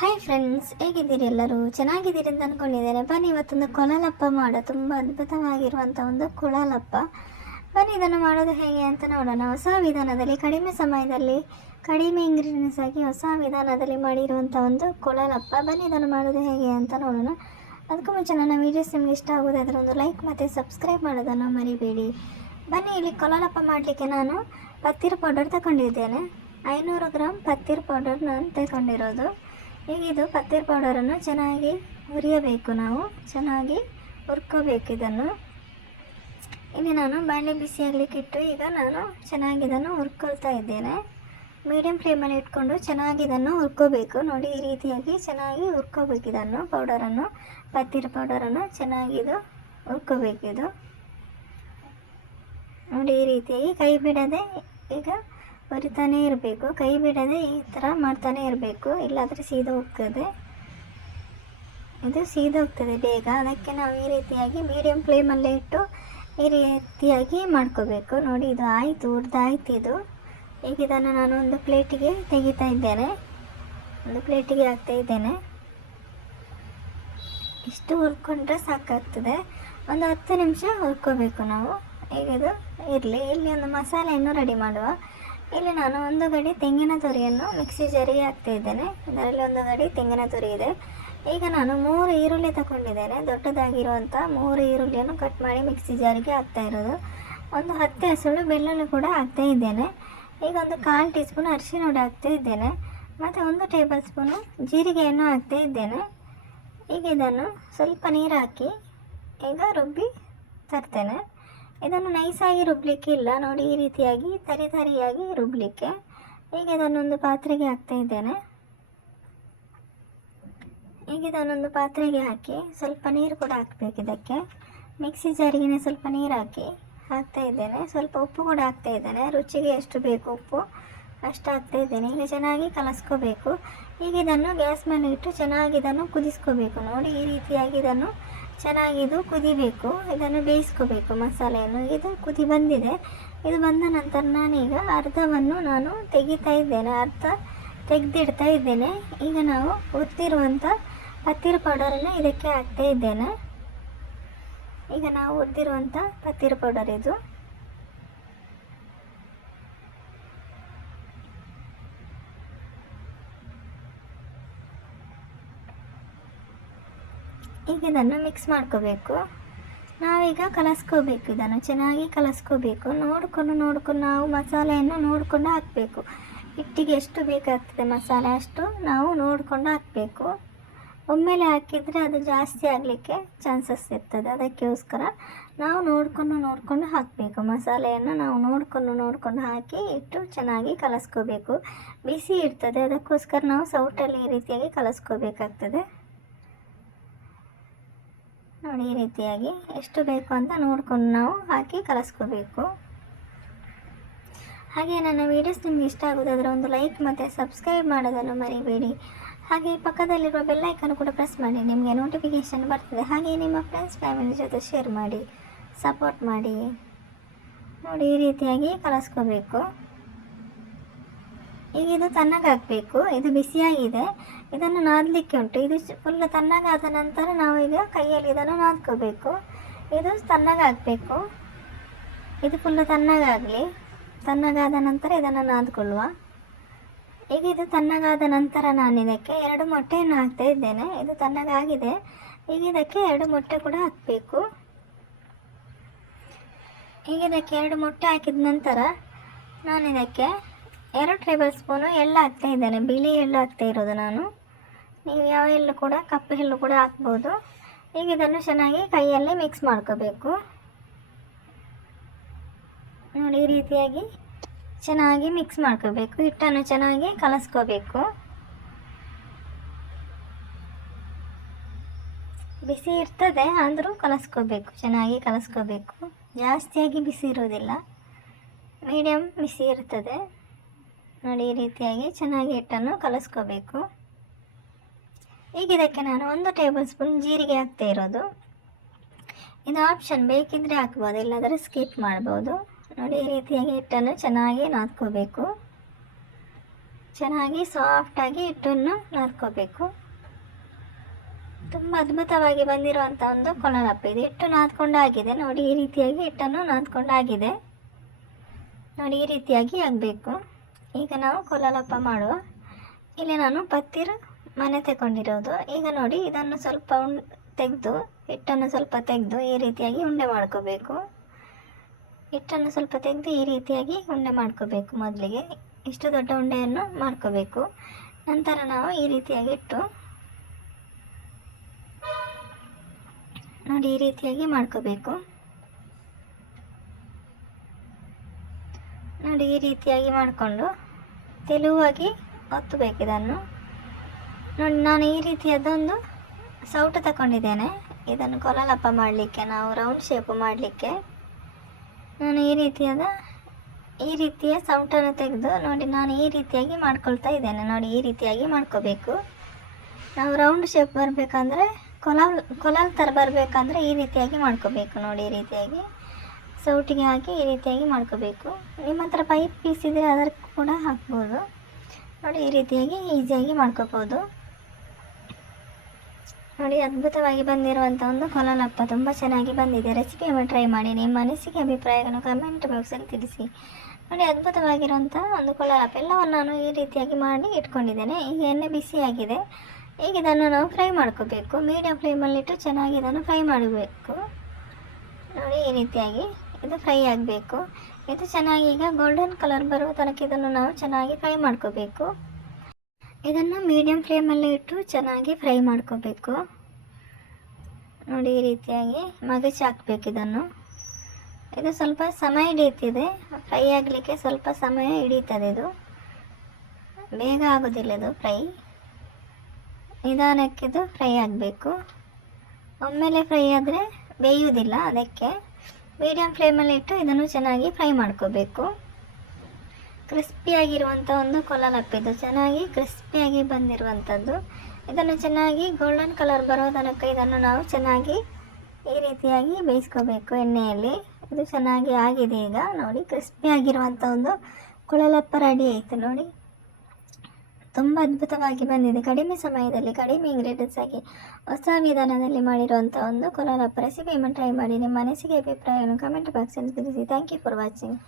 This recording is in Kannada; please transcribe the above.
ಹಾಯ್ ಫ್ರೆಂಡ್ಸ್ ಹೇಗಿದ್ದೀರಿ ಎಲ್ಲರೂ? ಚೆನ್ನಾಗಿದ್ದೀರಿ ಅಂತ ಅಂದ್ಕೊಂಡಿದ್ದೇನೆ ಬನ್ನಿ, ಇವತ್ತೊಂದು ಕೊಳಲಪ್ಪ ಮಾಡೋ ತುಂಬ ಅದ್ಭುತವಾಗಿರುವಂಥ ಒಂದು ಕೊಳಲಪ್ಪ ಬನ್ನಿ, ಇದನ್ನು ಮಾಡೋದು ಹೇಗೆ ಅಂತ ನೋಡೋಣ. ಹೊಸ ವಿಧಾನದಲ್ಲಿ, ಕಡಿಮೆ ಸಮಯದಲ್ಲಿ, ಕಡಿಮೆ ಇಂಗ್ರೀಡಿಯೆಂಟ್ಸ್ ಆಗಿ ಹೊಸ ವಿಧಾನದಲ್ಲಿ ಮಾಡಿರುವಂಥ ಒಂದು ಕೊಳಲಪ್ಪ ಬನ್ನಿ, ಇದನ್ನು ಮಾಡೋದು ಹೇಗೆ ಅಂತ ನೋಡೋಣ. ಅದಕ್ಕೂ ಮುಂಚೆ ನನ್ನ ವೀಡಿಯೋಸ್ ನಿಮ್ಗೆ ಇಷ್ಟ ಆಗೋದಾದರೆ ಒಂದು ಲೈಕ್ ಮತ್ತು ಸಬ್ಸ್ಕ್ರೈಬ್ ಮಾಡೋದನ್ನು ಮರಿಬೇಡಿ. ಬನ್ನಿ, ಇಲ್ಲಿ ಕೊಳಲಪ್ಪ ಮಾಡಲಿಕ್ಕೆ ನಾನು ಪತ್ತಿರ ಪೌಡರ್ ತಗೊಂಡಿದ್ದೇನೆ. ಐನೂರು ಗ್ರಾಮ್ ಪತ್ತಿರ ಪೌಡರ್ ನಾನು ತಗೊಂಡಿರೋದು. ಈಗ ಇದು ಪತ್ತಿರ ಪೌಡರನ್ನು ಚೆನ್ನಾಗಿ ಹುರಿಯಬೇಕು ನಾವು. ಚೆನ್ನಾಗಿ ಹುರ್ಕೋಬೇಕು ಇದನ್ನು. ಇಲ್ಲಿ ನಾನು ಬಾಣಲೆ ಬಿಸಿ ಆಗಲಿಕ್ಕೆ ಇಟ್ಟು ಈಗ ನಾನು ಚೆನ್ನಾಗಿ ಇದನ್ನು ಹುರ್ಕೊಳ್ತಾ ಇದ್ದೇನೆ. ಮೀಡಿಯಂ ಫ್ಲೇಮಲ್ಲಿ ಇಟ್ಕೊಂಡು ಚೆನ್ನಾಗಿ ಇದನ್ನು ಹುರ್ಕೋಬೇಕು. ನೋಡಿ ಈ ರೀತಿಯಾಗಿ ಚೆನ್ನಾಗಿ ಹುರ್ಕೋಬೇಕು ಇದನ್ನು. ಪೌಡರನ್ನು ಪತ್ತಿರ ಪೌಡರನ್ನು ಚೆನ್ನಾಗಿ ಇದು ಹುರ್ಕೋಬೇಕಿದು ನೋಡಿ ಈ ರೀತಿಯಾಗಿ ಕೈ ಬಿಡದೆ ಈಗ ಹುರಿತಾನೇ ಇರಬೇಕು, ಕೈ ಬಿಡದೆ ಈ ಥರ ಮಾಡ್ತಾನೆ ಇರಬೇಕು, ಇಲ್ಲಾದರೆ ಸೀದಾ ಹೋಗ್ತದೆ. ಇದು ಸೀದಾ ಹೋಗ್ತದೆ ಬೇಗ. ಅದಕ್ಕೆ ನಾವು ಈ ರೀತಿಯಾಗಿ ಮೀಡಿಯಮ್ ಫ್ಲೇಮಲ್ಲೇ ಇಟ್ಟು ಈ ರೀತಿಯಾಗಿ ಮಾಡ್ಕೋಬೇಕು. ನೋಡಿ, ಇದು ಆಯಿತು ಹುರಿದಾಯ್ತು ಇದು. ಈಗ ಇದನ್ನು ನಾನು ಒಂದು ಪ್ಲೇಟಿಗೆ ತೆಗಿತಾ ಇದ್ದೇನೆ. ಒಂದು ಪ್ಲೇಟಿಗೆ ಹಾಕ್ತಾ ಇದ್ದೇನೆ. ಇಷ್ಟು ಹುರ್ಕೊಂಡ್ರೆ ಸಾಕಾಗ್ತದೆ. ಒಂದು ಹತ್ತು ನಿಮಿಷ ಹುರ್ಕೋಬೇಕು ನಾವು. ಈಗ ಇದು ಇರಲಿ. ಇಲ್ಲಿ ಒಂದು ಮಸಾಲೆಯನ್ನು ರೆಡಿ ಮಾಡುವ. ಇಲ್ಲಿ ನಾನು ಒಂದು ಗಡಿ ತೆಂಗಿನ ತುರಿಯನ್ನು ಮಿಕ್ಸಿ ಜರಿ ಹಾಕ್ತಾ ಇದ್ದೇನೆ. ಅದರಲ್ಲಿ ಒಂದು ಗಡಿ ತೆಂಗಿನ ತುರಿ ಇದೆ. ಈಗ ನಾನು ಮೂರು ಈರುಳ್ಳಿ ತಗೊಂಡಿದ್ದೇನೆ. ದೊಡ್ಡದಾಗಿರುವಂಥ ಮೂರು ಈರುಳ್ಳಿಯನ್ನು ಕಟ್ ಮಾಡಿ ಮಿಕ್ಸಿ ಜಾರಿಗೆ ಹಾಕ್ತಾ ಇರೋದು. ಒಂದು ಹತ್ತು ಹಸುಳು ಬೆಳ್ಳುಳ್ಳಿ ಕೂಡ ಹಾಕ್ತಾ ಇದ್ದೇನೆ. ಈಗ ಒಂದು ಕಾಲು ಟೀ ಸ್ಪೂನ್ ಅರಿಶಿನ ಹುಡಿ ಹಾಕ್ತಾ ಇದ್ದೇನೆ. ಮತ್ತು ಒಂದು ಟೇಬಲ್ ಸ್ಪೂನು ಜೀರಿಗೆಯನ್ನು ಹಾಕ್ತಾ ಇದ್ದೇನೆ. ಈಗ ಇದನ್ನು ಸ್ವಲ್ಪ ನೀರು ಹಾಕಿ ಈಗ ರುಬ್ಬಿ ತರ್ತೇನೆ. ಇದನ್ನು ನೈಸಾಗಿ ರುಬ್ಬಲಿಕ್ಕೆ ಇಲ್ಲ. ನೋಡಿ, ಈ ರೀತಿಯಾಗಿ, ತರಿ ತರಿಯಾಗಿ ರುಬ್ಬಲಿಕ್ಕೆ ಈಗ ಇದನ್ನೊಂದು ಪಾತ್ರೆಗೆ ಹಾಕ್ತಾ ಇದ್ದೇನೆ. ಈಗ ಇದನ್ನೊಂದು ಪಾತ್ರೆಗೆ ಹಾಕಿ ಸ್ವಲ್ಪ ನೀರು ಕೂಡ ಹಾಕಬೇಕು ಇದಕ್ಕೆ. ಮಿಕ್ಸಿ ಜಾರಿಗೆ ಸ್ವಲ್ಪ ನೀರು ಹಾಕಿ ಹಾಕ್ತಾ ಇದ್ದೇನೆ. ಸ್ವಲ್ಪ ಉಪ್ಪು ಕೂಡ ಹಾಕ್ತಾ ಇದ್ದೇನೆ. ರುಚಿಗೆ ಎಷ್ಟು ಬೇಕು ಉಪ್ಪು, ಅಷ್ಟು ಹಾಕ್ತಾ ಇದ್ದೇನೆ. ಈಗ ಚೆನ್ನಾಗಿ ಕಲಸ್ಕೋಬೇಕು. ಈಗ ಇದನ್ನು ಗ್ಯಾಸ್ ಮೇಲೆ ಇಟ್ಟು ಚೆನ್ನಾಗಿ ಇದನ್ನು ಕುದಿಸ್ಕೋಬೇಕು. ನೋಡಿ, ಈ ರೀತಿಯಾಗಿ ಇದನ್ನು ಚೆನ್ನಾಗಿದು ಕುದಿಬೇಕು, ಇದನ್ನು ಬೇಯಿಸ್ಕೋಬೇಕು. ಮಸಾಲೆಯನ್ನು ಇದು ಕುದಿ ಬಂದಿದೆ. ಇದು ಬಂದ ನಂತರ ನಾನೀಗ ಅರ್ಧವನ್ನು ನಾನು ತೆಗಿತಾ ಇದ್ದೇನೆ, ಅರ್ಧ ತೆಗೆದಿಡ್ತಾ ಇದ್ದೇನೆ. ಈಗ ನಾವು ಉದ್ದಿರುವಂಥ ಪತ್ತಿರ ಪೌಡರನ್ನು ಇದಕ್ಕೆ ಹಾಕ್ತಾ ಇದ್ದೇನೆ. ಈಗ ನಾವು ಉದ್ದಿರುವಂಥ ಪತ್ತಿರ ಪೌಡರ್ ಇದು. ಈಗ ಇದನ್ನು ಮಿಕ್ಸ್ ಮಾಡ್ಕೋಬೇಕು. ನಾವೀಗ ಕಲಸ್ಕೋಬೇಕು ಇದನ್ನು, ಚೆನ್ನಾಗಿ ಕಲಸ್ಕೋಬೇಕು. ನೋಡಿಕೊಂಡು ನೋಡಿಕೊಂಡು ನಾವು ಮಸಾಲೆಯನ್ನು ನೋಡಿಕೊಂಡು ಹಾಕಬೇಕು. ಹಿಟ್ಟಿಗೆ ಎಷ್ಟು ಬೇಕಾಗ್ತದೆ ಮಸಾಲೆ ಅಷ್ಟು ನಾವು ನೋಡಿಕೊಂಡು ಹಾಕಬೇಕು. ಒಮ್ಮೆಲೆ ಹಾಕಿದರೆ ಅದು ಜಾಸ್ತಿ ಆಗಲಿಕ್ಕೆ ಚಾನ್ಸಸ್ ಇರ್ತದೆ. ಅದಕ್ಕೋಸ್ಕರ ನಾವು ನೋಡಿಕೊಂಡು ನೋಡಿಕೊಂಡು ಹಾಕಬೇಕು. ಮಸಾಲೆಯನ್ನು ನಾವು ನೋಡಿಕೊಂಡು ನೋಡಿಕೊಂಡು ಹಾಕಿ ಇಟ್ಟು ಚೆನ್ನಾಗಿ ಕಲಸ್ಕೋಬೇಕು. ಬಿಸಿ ಇರ್ತದೆ. ಅದಕ್ಕೋಸ್ಕರ ನಾವು ಸೌಟಲ್ಲಿ ಈ ರೀತಿಯಾಗಿ ಕಲಸ್ಕೋಬೇಕಾಗ್ತದೆ. ನೋಡಿ, ಈ ರೀತಿಯಾಗಿ ಎಷ್ಟು ಬೇಕು ಅಂತ ನೋಡ್ಕೊಂಡು ನಾವು ಹಾಕಿ ಕಲಸ್ಕೋಬೇಕು. ಹಾಗೆ ನನ್ನ ವೀಡಿಯೋಸ್ ನಿಮ್ಗೆ ಇಷ್ಟ ಆಗೋದಾದರೆ ಒಂದು ಲೈಕ್ ಮತ್ತು ಸಬ್ಸ್ಕ್ರೈಬ್ ಮಾಡೋದನ್ನು ಮರಿಬೇಡಿ. ಹಾಗೆ ಪಕ್ಕದಲ್ಲಿರುವ ಬೆಲ್ಲೈಕನ್ನು ಕೂಡ ಪ್ರೆಸ್ ಮಾಡಿ, ನಿಮಗೆ ನೋಟಿಫಿಕೇಷನ್ ಬರ್ತದೆ. ಹಾಗೆ ನಿಮ್ಮ ಫ್ರೆಂಡ್ಸ್ ಫ್ಯಾಮಿಲಿ ಜೊತೆ ಶೇರ್ ಮಾಡಿ ಸಪೋರ್ಟ್ ಮಾಡಿ. ನೋಡಿ, ಈ ರೀತಿಯಾಗಿ ಕಲಸ್ಕೋಬೇಕು. ಈಗ ಇದು ತಣ್ಣಗಾಗಬೇಕು. ಇದು ಬಿಸಿಯಾಗಿದೆ. ಇದನ್ನು ನಾದಲಿಕ್ಕೆ ಉಂಟು. ಇದು ಫುಲ್ ತಣ್ಣಗಾದ ನಂತರ ನಾವು ಈಗ ಕೈಯಲ್ಲಿ ಇದನ್ನು ನಾದ್ಕೋಬೇಕು. ಇದು ತಣ್ಣಗಾಗಬೇಕು. ಇದು ಫುಲ್ಲು ತಣ್ಣಗಾಗಲಿ. ತಣ್ಣಗಾದ ನಂತರ ಇದನ್ನು ನಾದ್ಕೊಳ್ಳುವ. ಈಗ ಇದು ತಣ್ಣಗಾದ ನಂತರ ನಾನು ಇದಕ್ಕೆ ಎರಡು ಮೊಟ್ಟೆಯನ್ನು ಹಾಕ್ತಾ ಇದ್ದೇನೆ. ಇದು ತಣ್ಣಗಾಗಿದೆ. ಈಗ ಇದಕ್ಕೆ ಎರಡು ಮೊಟ್ಟೆ ಕೂಡ ಹಾಕಬೇಕು. ಈಗ ಇದಕ್ಕೆ ಎರಡು ಮೊಟ್ಟೆ ಹಾಕಿದ ನಂತರ ನಾನು ಇದಕ್ಕೆ ಎರಡು ಟೇಬಲ್ ಸ್ಪೂನು ಎಲ್ಲ ಹಾಕ್ತಾ ಇದ್ದೇನೆ. ಬಿಳಿ ಎಳ್ಳು ಹಾಕ್ತಾ ಇರೋದು ನಾನು. ನೀವು ಯಾವ ಎಳ್ಳು ಕೂಡ, ಕಪ್ಪು ಎಳ್ಳು ಕೂಡ ಹಾಕ್ಬೋದು. ಈಗ ಇದನ್ನು ಚೆನ್ನಾಗಿ ಕೈಯಲ್ಲಿ ಮಿಕ್ಸ್ ಮಾಡ್ಕೋಬೇಕು. ನೋಡಿ, ಈ ರೀತಿಯಾಗಿ ಚೆನ್ನಾಗಿ ಮಿಕ್ಸ್ ಮಾಡ್ಕೋಬೇಕು. ಹಿಟ್ಟನ್ನು ಚೆನ್ನಾಗಿ ಕಲಸ್ಕೋಬೇಕು. ಬಿಸಿ ಇರ್ತದೆ, ಆದರೂ ಕಲಸ್ಕೋಬೇಕು. ಚೆನ್ನಾಗಿ ಕಲಸ್ಕೋಬೇಕು. ಜಾಸ್ತಿಯಾಗಿ ಬಿಸಿ ಇರೋದಿಲ್ಲ. ಮೀಡಿಯಮ್ ಬಿಸಿ ಇರ್ತದೆ. ನೋಡಿ, ಈ ರೀತಿಯಾಗಿ ಚೆನ್ನಾಗಿ ಹಿಟ್ಟನ್ನು ಕಲಸ್ಕೋಬೇಕು. ಈಗ ಇದಕ್ಕೆ ನಾನು ಒಂದು ಟೇಬಲ್ ಸ್ಪೂನ್ ಜೀರಿಗೆ ಹಾಕ್ತಾ ಇರೋದು. ಇದು ಆಪ್ಷನ್ ಬೇಕಿದ್ದರೆ ಹಾಕ್ಬೋದು, ಇಲ್ಲಾಂದರೆ ಸ್ಕಿಪ್ ಮಾಡ್ಬೋದು. ನೋಡಿ, ಈ ರೀತಿಯಾಗಿ ಹಿಟ್ಟನ್ನು ಚೆನ್ನಾಗಿ ನಾದ್ಕೋಬೇಕು. ಚೆನ್ನಾಗಿ ಸಾಫ್ಟಾಗಿ ಹಿಟ್ಟನ್ನು ನಾದ್ಕೋಬೇಕು. ತುಂಬ ಅದ್ಭುತವಾಗಿ ಬಂದಿರುವಂಥ ಒಂದು ಕೊಳಲಪ್ಪ ಇದು. ಹಿಟ್ಟು ನಾದ್ಕೊಂಡಾಗಿದೆ. ನೋಡಿ, ಈ ರೀತಿಯಾಗಿ ಹಿಟ್ಟನ್ನು ನಾದ್ಕೊಂಡಾಗಿದೆ. ನೋಡಿ, ಈ ರೀತಿಯಾಗಿ ಆಗಬೇಕು. ಈಗ ನಾವು ಕೊಲಲಪ್ಪ ಮಾಡುವ ಇಲ್ಲಿ ನಾನು ಪತ್ತಿರ ಮನೆ ತಗೊಂಡಿರೋದು. ಈಗ ನೋಡಿ, ಇದನ್ನು ಸ್ವಲ್ಪ ತೆಗೆದು, ಹಿಟ್ಟನ್ನು ಸ್ವಲ್ಪ ತೆಗೆದು ಈ ರೀತಿಯಾಗಿ ಉಂಡೆ ಮಾಡ್ಕೋಬೇಕು. ಹಿಟ್ಟನ್ನು ಸ್ವಲ್ಪ ತೆಗೆದು ಈ ರೀತಿಯಾಗಿ ಉಂಡೆ ಮಾಡ್ಕೋಬೇಕು ಮೊದಲಿಗೆ. ಇಷ್ಟು ದೊಡ್ಡ ಉಂಡೆಯನ್ನು ಮಾಡ್ಕೋಬೇಕು. ನಂತರ ನಾವು ಈ ರೀತಿಯಾಗಿ ಇಟ್ಟು, ನೋಡಿ ಈ ರೀತಿಯಾಗಿ ಮಾಡ್ಕೋಬೇಕು. ನೋಡಿ ಈ ರೀತಿಯಾಗಿ ಮಾಡಿಕೊಂಡು ತೆಲುವಾಗಿ ಒತ್ತಬೇಕು ಇದನ್ನು. ನೋಡಿ, ನಾನು ಈ ರೀತಿಯದೊಂದು ಸೌಟು ತಗೊಂಡಿದ್ದೇನೆ. ಇದನ್ನು ಕೊಲಲಪ್ಪ ಮಾಡಲಿಕ್ಕೆ, ನಾವು ರೌಂಡ್ ಶೇಪ್ ಮಾಡಲಿಕ್ಕೆ. ನಾನು ಈ ರೀತಿಯಾದ, ಈ ರೀತಿಯ ಸೌಟನ್ನು ತೆಗೆದು ನೋಡಿ, ನಾನು ಈ ರೀತಿಯಾಗಿ ಮಾಡ್ಕೊಳ್ತಾ ಇದ್ದೇನೆ. ನೋಡಿ, ಈ ರೀತಿಯಾಗಿ ಮಾಡ್ಕೋಬೇಕು. ನಾವು ರೌಂಡ್ ಶೇಪ್ ಬರಬೇಕಂದ್ರೆ, ಕೊಲಾಲ್ ಕೊಲಾಲ್ ಥರ ಬರಬೇಕಂದ್ರೆ ಈ ರೀತಿಯಾಗಿ ಮಾಡ್ಕೋಬೇಕು. ನೋಡಿ, ಈ ರೀತಿಯಾಗಿ. ಸೌಟಿಗೆ ಹಾಕಿ ಈ ರೀತಿಯಾಗಿ ಮಾಡ್ಕೋಬೇಕು. ನಿಮ್ಮ ಹತ್ರ ಪೈಪ್ ಪೀಸ್ ಇದ್ದರೆ ಅದಕ್ಕೆ ಕೂಡ ಹಾಕ್ಬೋದು. ನೋಡಿ, ಈ ರೀತಿಯಾಗಿ ಈಸಿಯಾಗಿ ಮಾಡ್ಕೋಬೋದು. ನೋಡಿ, ಅದ್ಭುತವಾಗಿ ಬಂದಿರುವಂಥ ಒಂದು ಕೊಲಲಪ್ಪ ತುಂಬ ಚೆನ್ನಾಗಿ ಬಂದಿದೆ. ರೆಸಿಪಿಯನ್ನು ಟ್ರೈ ಮಾಡಿ. ನಿಮ್ಮ ಅನಿಸಿಕೆ ಅಭಿಪ್ರಾಯಗಳನ್ನು ಕಮೆಂಟ್ ಬಾಕ್ಸಲ್ಲಿ ತಿಳಿಸಿ. ನೋಡಿ ಅದ್ಭುತವಾಗಿರುವಂಥ ಒಂದು ಕೊಲಲಪ್ಪ. ಎಲ್ಲವನ್ನು ನಾನು ಈ ರೀತಿಯಾಗಿ ಮಾಡಿ ಇಟ್ಕೊಂಡಿದ್ದೇನೆ. ಈಗ ಎಣ್ಣೆ ಬಿಸಿಯಾಗಿದೆ ಈಗ ಇದನ್ನು ನಾವು ಫ್ರೈ ಮಾಡ್ಕೋಬೇಕು. ಮೀಡಿಯಂ ಫ್ಲೇಮಲ್ಲಿಟ್ಟು ಚೆನ್ನಾಗಿ ಇದನ್ನು ಫ್ರೈ ಮಾಡಬೇಕು. ನೋಡಿ, ಈ ರೀತಿಯಾಗಿ. ಇದು ಫ್ರೈ ಆಗಬೇಕು. ಇದು ಚೆನ್ನಾಗಿ ಈಗ ಗೋಲ್ಡನ್ ಕಲರ್ ಬರುವ ತನಕ ಇದನ್ನು ನಾವು ಚೆನ್ನಾಗಿ ಫ್ರೈ ಮಾಡ್ಕೋಬೇಕು. ಇದನ್ನು ಮೀಡಿಯಂ ಫ್ಲೇಮಲ್ಲಿ ಇಟ್ಟು ಚೆನ್ನಾಗಿ ಫ್ರೈ ಮಾಡ್ಕೋಬೇಕು. ನೋಡಿ ಈ ರೀತಿಯಾಗಿ ಮಗಚಿ ಹಾಕ್ಬೇಕು ಇದನ್ನು. ಇದು ಸ್ವಲ್ಪ ಸಮಯ ಹಿಡಿಯುತ್ತಿದೆ. ಫ್ರೈ ಆಗಲಿಕ್ಕೆ ಸ್ವಲ್ಪ ಸಮಯ ಹಿಡಿಯುತ್ತದೆ ಇದು. ಬೇಗ ಆಗೋದಿಲ್ಲ ಇದು ಫ್ರೈ ನಿಧಾನಕ್ಕಿದು ಫ್ರೈ ಆಗಬೇಕು. ಒಮ್ಮೆಲೆ ಫ್ರೈ ಆದರೆ ಬೇಯುವುದಿಲ್ಲ ಅದಕ್ಕೆ. ಮೀಡಿಯಂ ಫ್ಲೇಮಲ್ಲಿ ಇಟ್ಟು ಇದನ್ನು ಚೆನ್ನಾಗಿ ಫ್ರೈ ಮಾಡ್ಕೋಬೇಕು. ಕ್ರಿಸ್ಪಿಯಾಗಿರುವಂಥ ಒಂದು ಕೊಲಲಪ್ಪಿದು ಚೆನ್ನಾಗಿ ಕ್ರಿಸ್ಪಿಯಾಗಿ ಬಂದಿರುವಂಥದ್ದು. ಇದನ್ನು ಚೆನ್ನಾಗಿ ಗೋಲ್ಡನ್ ಕಲರ್ ಬರೋ ತನಕ ಇದನ್ನು ನಾವು ಚೆನ್ನಾಗಿ ಈ ರೀತಿಯಾಗಿ ಬೇಯಿಸ್ಕೋಬೇಕು ಎಣ್ಣೆಯಲ್ಲಿ. ಇದು ಚೆನ್ನಾಗಿ ಆಗಿದೆ ಈಗ. ನೋಡಿ, ಕ್ರಿಸ್ಪಿಯಾಗಿರುವಂಥ ಒಂದು ಕೊಳಲಪ್ಪ ರೆಡಿ ಆಯಿತು. ನೋಡಿ ತುಂಬ ಅದ್ಭುತವಾಗಿ ಬಂದಿದೆ ಕಡಿಮೆ ಸಮಯದಲ್ಲಿ, ಕಡಿಮೆ ಇಂಗ್ರೀಡಿಯೆಂಟ್ಸ್ ಆಗಿ ಹೊಸ ವಿಧಾನದಲ್ಲಿ ಮಾಡಿರುವಂಥ ಒಂದು ಕೊಲಾಲಪ್ಪ ರೆಸಿಪಿಯನ್ನು ಟ್ರೈ ಮಾಡಿ. ನಿಮ್ಮ ಅನಿಸಿಕೆ ಅಭಿಪ್ರಾಯವನ್ನು ಕಮೆಂಟ್ ಬಾಕ್ಸಲ್ಲಿ ತಿಳಿಸಿ. Thank you for watching